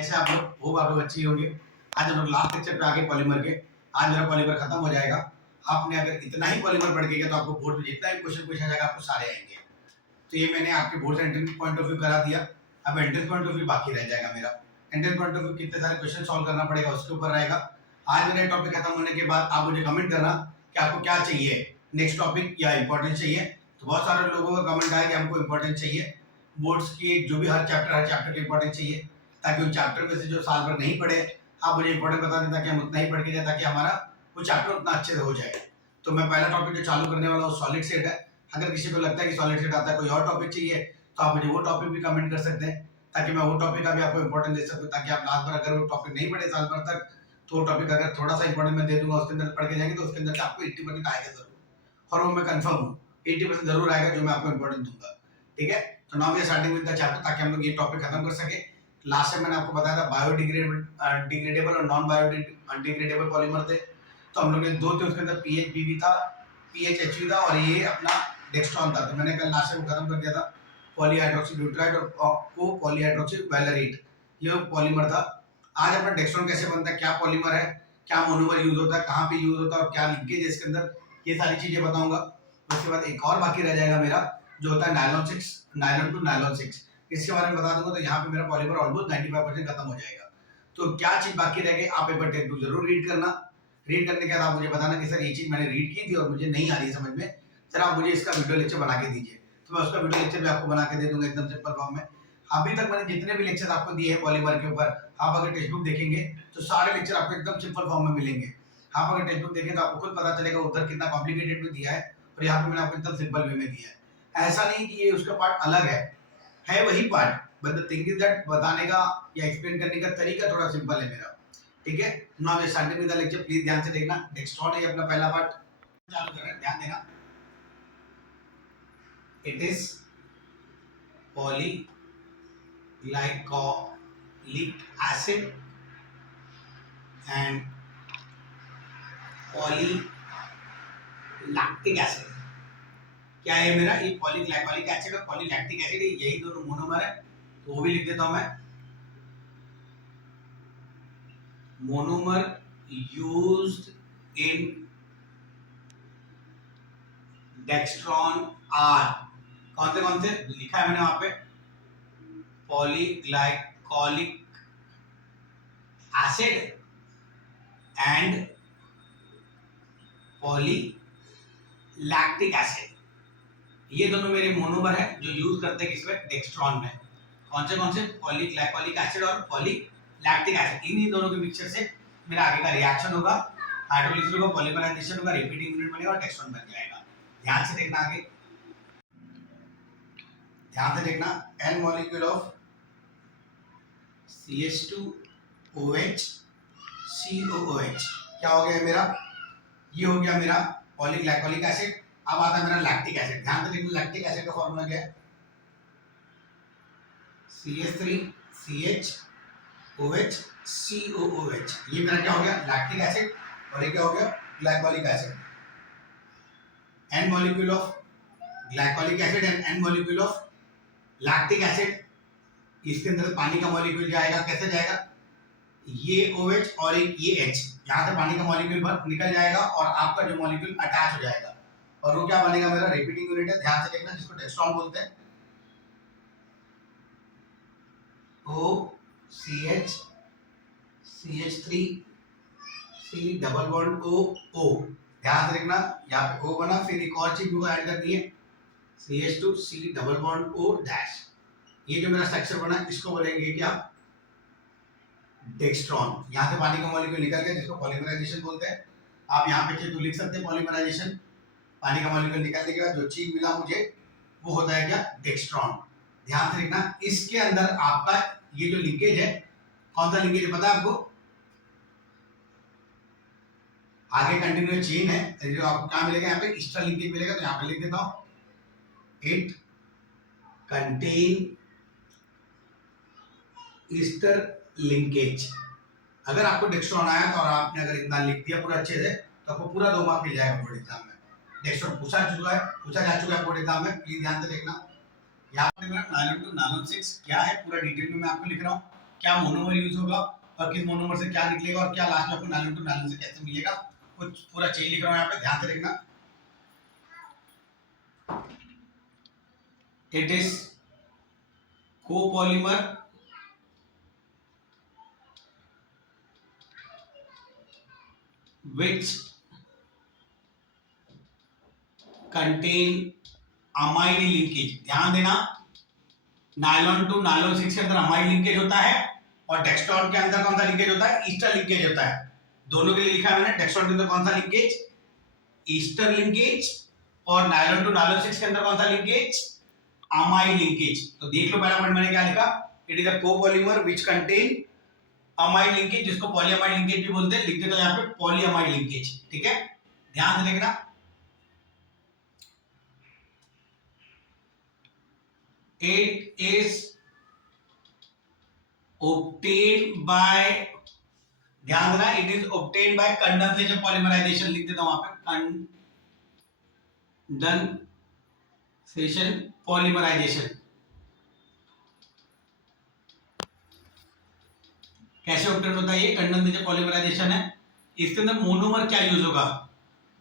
ऐसे आप लोग अच्छी होंगे। आज हम लोग लास्ट लेक्चर पे आगे पॉलीमर के। आज मेरा पॉलीमर खत्म हो जाएगा। आपने अगर इतना ही पॉलीमर पढ़ के गया तो आपको बोर्ड में जितना भी क्वेश्चन पूछा जाएगा आपको सारे आएंगे। तो ये मैंने आपके बोर्ड से एंट्रेंस पॉइंट ऑफ व्यू करा दिया। अब एंट्रेंस पॉइंट ऑफ व्यू बाकी रह जाएगा मेरा। एंट्रेंस पॉइंट ऑफ व्यू कितने सारे क्वेश्चन सॉल्व करना पड़ेगा उसके ऊपर रहेगा। आज मेरा टॉपिक खत्म होने के बाद आप मुझे कमेंट करना कि आपको क्या चाहिए, नेक्स्ट टॉपिक या इंपॉर्टेंट चाहिए। तो बहुत सारे लोगों का कमेंट आया कि हमको इंपॉर्टेंट चाहिए, बोर्ड्स की जो भी हर चैप्टर के इंपॉर्टेंट चाहिए, ताकि उन चैप्टर में से जो साल भर नहीं पढ़े आप मुझे इंपॉर्टेंट बता दें ताकि हम उतना ही पढ़ के जाए, ताकि हमारा वो चैप्टर उतना अच्छे से हो जाए। तो मैं पहला टॉपिक जो चालू करने वाला हूँ सॉलिड स्टेट है। अगर किसी को लगता है कि सॉलिड स्टेट आता है कोई और टॉपिक चाहिए तो आप मुझे वो टॉपिक भी कमेंट कर सकते हैं, ताकि मैं वो टॉपिक का भी आपको इंपॉर्टेंस दे सकूं, ताकि आप लास्ट बार अगर वो टॉपिक नहीं पढ़े साल भर तक तो वो टॉपिक अगर थोड़ा सा इंपॉर्टेंट मैं दे दूंगा उसके अंदर पढ़ के जाएंगे तो उसके अंदर से आपको 80% आएगा जरूर, और वो मैं कंफर्म हूँ 80% जरूर आएगा जो मैं आपको इंपॉर्टेंट दूंगा। ठीक है, तो now we are starting with the chapter ताकि हम लोग ये टॉपिक खत्म कर सके। लास्ट टाइम मैंने आपको बताया था बायोडिग्रेडेबल और नॉन बायोडिग्रेडेबल पॉलीमर थे। तो हम लोग ने दो थे, उसके अंदर पीएचबीवी था, पीएचएचवी था और ये अपना डेक्स्ट्रॉन था। तो मैंने कल लास्ट टाइम खत्म कर दिया था पॉलीहाइड्रोक्सीब्यूटाराइड और को पॉलीहाइड्रोक्सीवैलेरेट, ये पॉलीमर था। आज अपना डेक्स्ट्रॉन कैसे बनता है, क्या पॉलीमर है, क्या मोनोमर यूज होता है, कहाँ पे यूज होता है और क्या लिंकेज है इसके अंदर, ये सारी चीजें बताऊंगा। उसके बाद एक और बाकी रह जाएगा मेरा जो होता है नायलॉन टू नायलॉन 6, इसके बारे में बता दूंगा। तो यहाँ पे मेरा पॉलीमर ऑलमोस्ट 95% खत्म हो जाएगा। तो क्या चीज बाकी रह गई, आप पेपर टेक्स्ट बुक जरूर रीड करना। रीड करने के बाद आप मुझे बताना कि सर ये चीज मैंने रीड की थी और मुझे नहीं आ रही है समझ में, सर आप मुझे इसका वीडियो लेक्चर बना के दीजिए। तो मैं उसका वीडियो लेक्चर भी आपको बना के दे दूंगा एकदम सिंपल फॉर्म में। अभी तक मैंने जितने भी लेक्चर आपको दिए हैं पॉलीमर के ऊपर, आप अगर टेक्स्ट बुक देखेंगे तो सारे लेक्चर आपको एकदम सिंपल फॉर्म में मिलेंगे। आप अगर टेक्स्ट बुक देखें तो आपको खुद पता चलेगा उधर कितना कॉम्प्लिकेटेड में दिया है और यहाँ पे मैंने आपको एकदम सिंपल वे में दिया है। ऐसा नहीं कि ये उसका पार्ट अलग है वही part, but the thing is that बताने का या एक्सप्लेन करने का तरीका थोड़ा सिंपल है मेरा। ठीक है, now we starting with the lecture, please ध्यान से देखना। डेक्स्ट्रॉन है अपना पहला पार्ट, चालू कर रहे हैं, ध्यान देना। It is polyglycolic acid and polylactic acid। क्या है मेरा, ये पॉलीग्लाइकोलिक एसिड और पॉलीलैक्टिक एसिड, यही दोनों मोनोमर है। तो वो भी लिख देता हूं मैं, monomer used in dextron are, कौन से लिखा है मैंने वहां पे, polyglycolic acid and polylactic acid, ये दोनों मेरे मोनोमर है जो यूज करते हैं किसमें, डेक्स्ट्रॉन में। कौन से पॉलीग्लाइकोलिक एसिड और पॉलीलैक्टिक एसिड, इन्हीं दोनों के मिक्सचर से मेरा आगे का रिएक्शन होगा, हाइड्रोलिसिस होगा, पॉलीमराइजेशन होगा, रिपीटिंग यूनिट बनेगा और डेक्स्ट्रॉन बन जाएगा। ध्यान से देखना आगे, ध्यान से देखना। n molecule of CH2OH COOH क्या हो गया मेरा, ये हो गया मेरा पॉलीग्लाइकोलिक एसिड। अब आता है मेरा लैक्टिक एसिड, ध्यान से देखना। लैक्टिक एसिड का फॉर्मूला क्या है, CH3CHOH COOH, ये मेरा क्या हो गया, लैक्टिक एसिड, और ये क्या हो गया, glycolic acid. n molecule of glycolic acid and n molecule of lactic acid, इसके अंदर पानी का मॉलिक्यूल जाएगा, कैसे जाएगा, ये OH और एक ये H, यहाँ से पानी का मॉलिक्यूल निकल जाएगा और आपका जो मॉलिक्यूल अटैच हो जाएगा, और वो क्या बनेगा मेरा, रिपीटिंग यूनिट है। ध्यान से देखना, जिसको डेक्स्ट्रॉन बोलते हैं, OCH CH3 C double bond O। ध्यान से देखना, यहाँ पे O बना, फिर एक और चीज को ऐड कर दिए, CH2 C double bond O dash. ये जो मेरा स्ट्रक्चर बना इसको बोलेंगे क्या, डेक्स्ट्रॉन। यहाँ से पानी का मॉलिक्यूल निकल गया जिसको पॉलीमराइजेशन बोलते हैं। आप यहाँ पे तो लिख सकते हैं पॉलीमराइजेशन, पानी का मॉलिक्यूल निकलने के बाद जो चीज मिला मुझे वो होता है क्या, डेक्स्ट्रॉन। ध्यान से देखना, इसके अंदर आपका ये जो लिंकेज है, कौन सा लिंकेज पता है आपको, आगे कंटिन्यूअस चेन है, जो आपको क्या मिलेगा यहाँ पे, ईस्टर लिंकेज मिलेगा। तो यहाँ पे लिख देता हूं, इट कंटेन ईस्टर लिंकेज। अगर आपको डेक्स्ट्रॉन आया तो और आपने अगर इतना लिख दिया पूरा अच्छे से तो आपको पूरा 2 मार्क मिल जाएगा बोर्ड एग्जाम में। डेक्स्ट्रॉन पूछा जा चुका है बोर्ड एग्जाम में, प्लीज ध्यान से देखना। यहाँ पे मेरा नायलॉन टू नायलॉन 6 क्या है पूरा डिटेल में मैं आपको लिख रहा हूँ। क्या मोनोमर यूज होगा और किस मोनोमर से क्या निकलेगा और क्या लास्ट में आपको नायलॉन टू नायलॉन से कैसे मिलेगा, कुछ पूरा चेन लिख रहा हूँ यहाँ पे, ध्यान से देखना। It is copolymer which contain amide linkage। ध्यान देना, नायलॉन टू नायलॉन 6 के अंदर अमाइड लिंकेज होता है और डेक्सट्रॉन के अंदर कौन सा लिंकेज होता है, ईस्टर लिंकेज होता है। दोनों के लिए लिखा है मैंने, डेक्सट्रॉन के अंदर कौन सा लिंकेज, ईस्टर लिंकेज, और नायलॉन टू नायलॉन 6 के अंदर कौन सा लिंकेज, अमाइड लिंकेज। तो देख लो पहला पॉइंट मैंने क्या लिखा, it is a copolymer which contain amide linkage, जिसको पॉलीअमाइड लिंकेज भी बोलते हैं, लिख दे तो यहाँ पे पॉलीअमाइड लिंकेज। ठीक है, ध्यान से देखना। It is obtained by, ध्यान देना, it is obtained by condensation polymerization, लिख देता हूं वहां पे, condensation polymerization। कैसे ऑब्टेन होता है ये, कंडेंसेशन पॉलीमराइजेशन है। इसके अंदर मोनोमर क्या यूज होगा,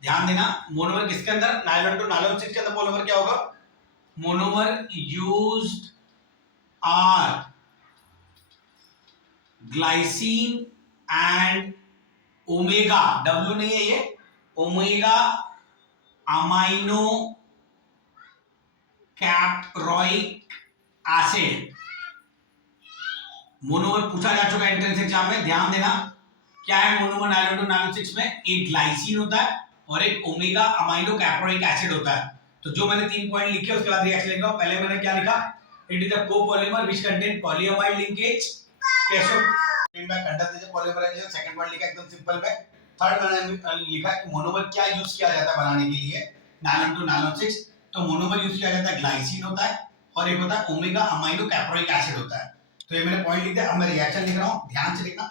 ध्यान देना, मोनोमर किसके अंदर, नायलॉन टू नायलॉन 6 के अंदर मोनोमर क्या होगा, monomer used are glycine and omega, W नहीं है ये, omega amino caproic acid. Monomer पूछा जा चुका है एंट्रेंस एग्जाम में, ध्यान देना। क्या है मोनोमर नायलॉन टू नायलॉन 6 में, एक ग्लाइसिन होता है और एक ओमेगा अमाइनो कैप्रोइक एसिड होता है। तो जो मैंने 3 पॉइंट लिखे उसके बाद रिएक्शन लिख रहा हूं। पहले मैंने क्या लिखा, it is a copolymer which contain polyamide linkage, कैसे कंडेंसेशन पॉलीमराइजेशन। सेकंड पॉइंट लिखा एकदम सिंपल में। थर्ड मैंने लिखा कि मोनोमर क्या यूज किया जाता है बनाने के लिए नायलॉन टू नायलॉन 6। तो मोनोमर यूज किया जाता है ग्लाइसिन होता है और एक होता है ओमेगा अमाइनो कैप्रोइक एसिड होता है। तो ये मैंने पॉइंट लिख दिया। अब मैं रिएक्शन लिख रहा हूं, ध्यान से देखना।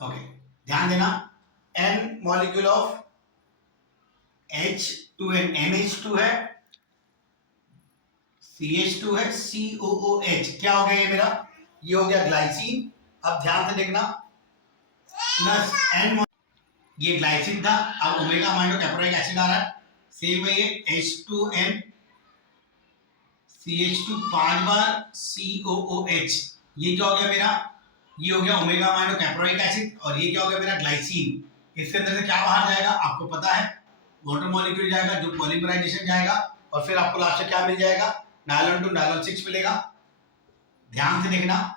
ओके, ध्यान देना, n molecule of H2n, NH2 है, CH2 है, COOH, क्या हो गया ये मेरा, ये हो गया ग्लाइसिन। अब ध्यान से देखना, प्लस n, ये ग्लाइसिन था, अब ओमेगा अमाइनो कैप्रोइक एसिड आ रहा है, सेम है ये H2n CH2 5 बार COOH, ये क्या हो गया मेरा, ये हो गया ओमेगा अमाइनो कैप्रोइक एसिड, और ये क्या हो गया मेरा ग्लाइसिन। इसके अंदर से क्या बाहर जाएगा आपको पता है, वाटर मॉलिक्यूल जाएगा जो पॉलीमराइजेशन जाएगा, और फिर आपको लास्ट में क्या मिल जाएगा, नायलॉन टू नायलॉन 6 मिलेगा। ध्यान से देखना,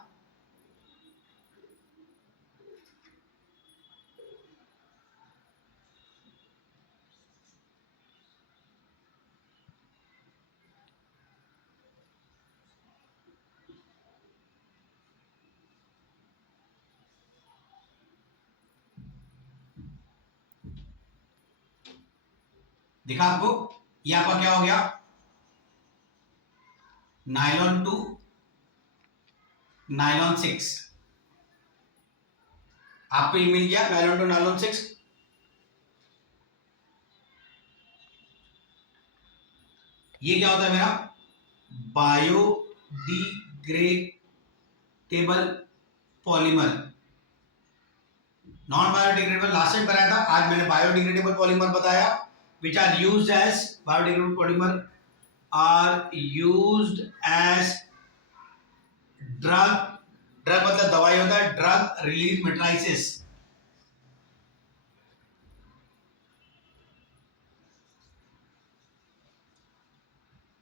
दिखा आपको, ये आपका क्या हो गया, नायलॉन टू नायलॉन 6, आपको ये मिल गया नायलॉन टू नायलॉन 6। ये क्या होता है मेरा, biodegradable polymer. Non biodegradable last time कराया था, आज मैंने बायोडिग्रेडेबल पॉलीमर बताया, which are used as biodegradable polymer are used as drug मतलब दवाई होता है, ड्रग रिलीज मेट्राइसिस।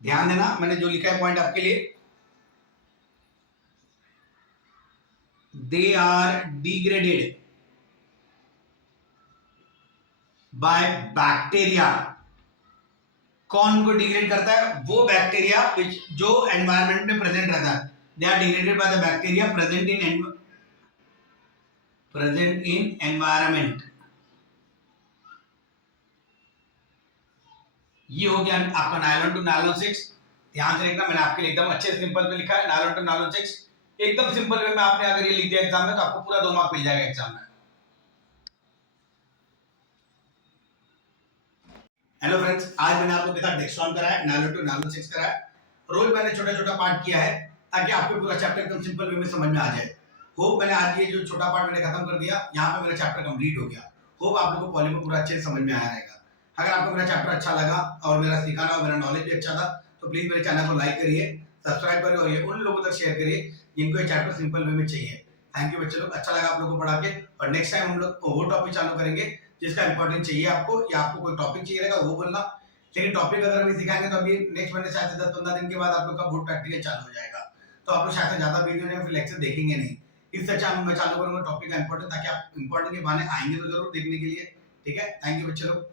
ध्यान देना, मैंने जो लिखा है पॉइंट आपके लिए, they are degraded by bacteria. कौन को डिग्रेड करता है, वो बैक्टीरिया जो एनवायरनमेंट में प्रेजेंट रहता है, they are degraded by the bacteria present in environment. ये हो गया आपका नायलॉन टू नायलॉन 6। ध्यान से देखना, मैंने आपके लिए एकदम अच्छे सिंपल में लिखा है नायलॉन टू नायलॉन 6, एकदम सिंपल वे में आपने अगर ये लिख दिया एग्जाम में तो आपको पूरा 2 मार्क मिल जाएगा एग्जाम में। हेलो फ्रेंड्स, आज मैंने आप लोग के साथ डेक्सट्रॉन कराया, नालो 2 नालो 6 कराया। रोज मैंने छोटा छोटा पार्ट किया है ताकि आपको पूरा चैप्टर एकदम सिंपल वे में समझ में आ जाए। होप मैंने आज ये जो छोटा पार्ट मैंने खत्म कर दिया, यहाँ पे मेरा चैप्टर कंप्लीट हो गया। होप आप लोगों को पॉलीमर पूरा अच्छे से समझ में आया रहेगा। अगर आपको मेरा चैप्टर अच्छा लगा और मेरा सिखाना और मेरा नॉलेज भी अच्छा था, तो प्लीज मेरे चैनल को लाइक करिए, सब्सक्राइब करिए और ये उन लोगों तक शेयर करिए जिनको ये चैप्टर सिंपल वे में चाहिए। थैंक यू बच्चे लोग, अच्छा लगा आप लोगों को पढ़ा के। और नेक्स्ट टाइम हम लोग वो टॉपिक चालू करेंगे जिसका इंपॉर्टेंट चाहिए आपको, या आपको कोई टॉपिक चाहिए रहेगा वो बोलना। लेकिन टॉपिक अगर अभी सिखाएंगे तो अभी नेक्स्ट महीने शायद 10-15 दिन के बाद आप लोग का बोर्ड प्रैक्टिकल चालू हो जाएगा, तो आप लोग शायद ज्यादा वीडियो या फिर लेक्चर देखेंगे नहीं। इससे अच्छा मैं चालू करूंगा टॉपिक का इंपॉर्टेंट, ताकि आप इंपॉर्टेंट के बहाने आएंगे तो जरूर देखने के लिए। ठीक है, थैंक यू बच्चे लोग।